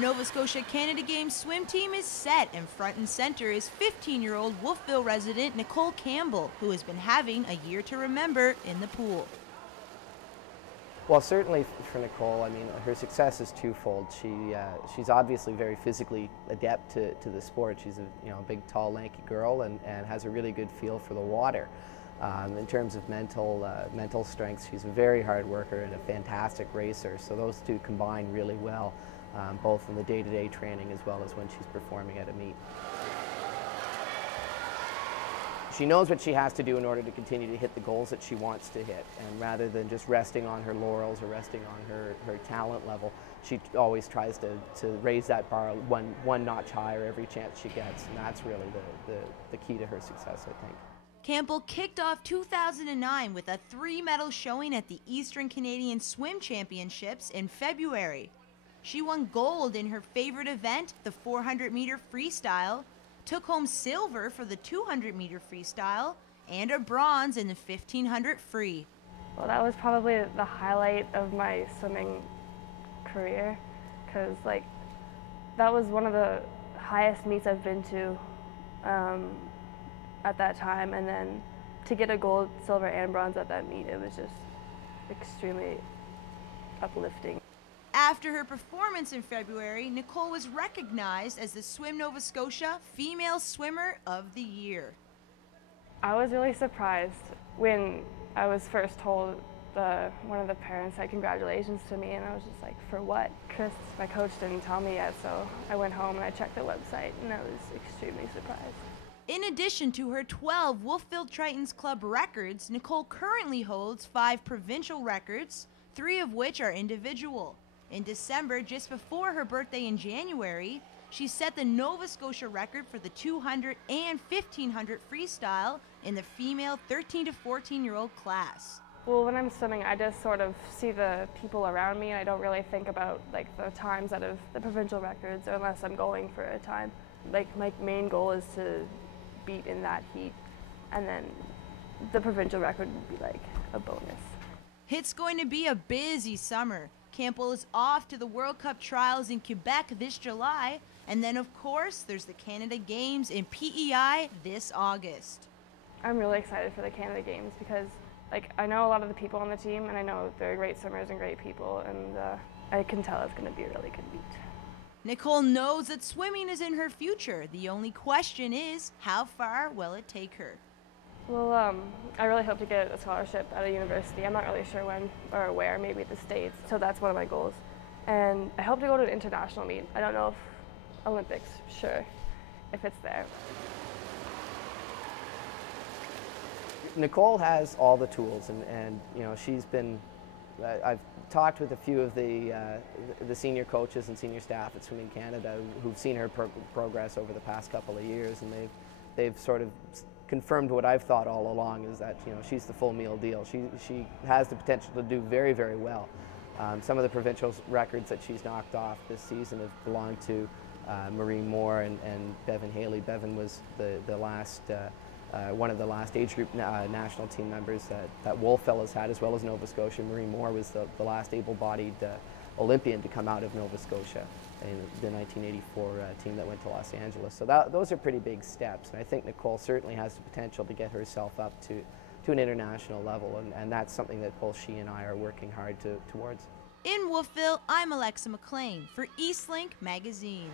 Nova Scotia Canada Games swim team is set, and front and center is 15-year-old Wolfville resident Nicole Campbell, who has been having a year to remember in the pool. Well, certainly for Nicole, I mean, her success is twofold. She's obviously very physically adept to the sport. She's a big, tall, lanky girl and has a really good feel for the water. In terms of mental strength, she's a very hard worker and a fantastic racer. So those two combine really well, both in the day-to-day training as well as when she's performing at a meet. She knows what she has to do in order to continue to hit the goals that she wants to hit, and rather than just resting on her laurels or resting on her talent level, she always tries to raise that bar one notch higher every chance she gets, and that's really the key to her success, I think. Campbell kicked off 2009 with a 3-medal showing at the Eastern Canadian Swim Championships in February. She won gold in her favorite event, the 400-meter freestyle, took home silver for the 200-meter freestyle, and a bronze in the 1500 free. Well, that was probably the highlight of my swimming career, because that was one of the highest meets I've been to at that time, and then to get a gold, silver, and bronze at that meet, it was just extremely uplifting. After her performance in February, Nicole was recognized as the Swim Nova Scotia Female Swimmer of the Year. I was really surprised when I was first told one of the parents said congratulations to me, and I was just like, for what? Chris, my coach, didn't tell me yet, so I went home and I checked the website, and I was extremely surprised. In addition to her 12 Wolfville Tritons Club records, Nicole currently holds 5 provincial records, 3 of which are individual. In December, just before her birthday in January, she set the Nova Scotia record for the 200 and 1500 freestyle in the female 13 to 14-year-old class. Well, when I'm swimming, I just sort of see the people around me, and I don't really think about the times out of the provincial records, unless I'm going for a time. My main goal is to beat in that heat, and then the provincial record would be a bonus. It's going to be a busy summer. Campbell is off to the World Cup trials in Quebec this July, and then of course there's the Canada Games in PEI this August. I'm really excited for the Canada Games because I know a lot of the people on the team, and I know they're great swimmers and great people, and I can tell it's going to be a really good meet. Nicole knows that swimming is in her future. The only question is, how far will it take her? Well, I really hope to get a scholarship at a university. I'm not really sure when or where, maybe the States. So that's one of my goals. And I hope to go to an international meet. I don't know if Olympics, sure, if it's there. Nicole has all the tools, and she's been. I've talked with a few of the senior coaches and senior staff at Swimming Canada who've seen her progress over the past couple of years, and they've sort of confirmed what I've thought all along, is that she's the full meal deal. She has the potential to do very, very well. Some of the provincial records that she's knocked off this season have belonged to Marie Moore and Bevan Haley. Bevan was the last one of the last age group national team members that Wolfville has had, as well as Nova Scotia. Marie Moore was the last able-bodied Olympian to come out of Nova Scotia in the 1984 team that went to Los Angeles. So those are pretty big steps, and I think Nicole certainly has the potential to get herself up to an international level, and that's something that both she and I are working hard towards. In Wolfville, I'm Alexa McLean for Eastlink Magazine.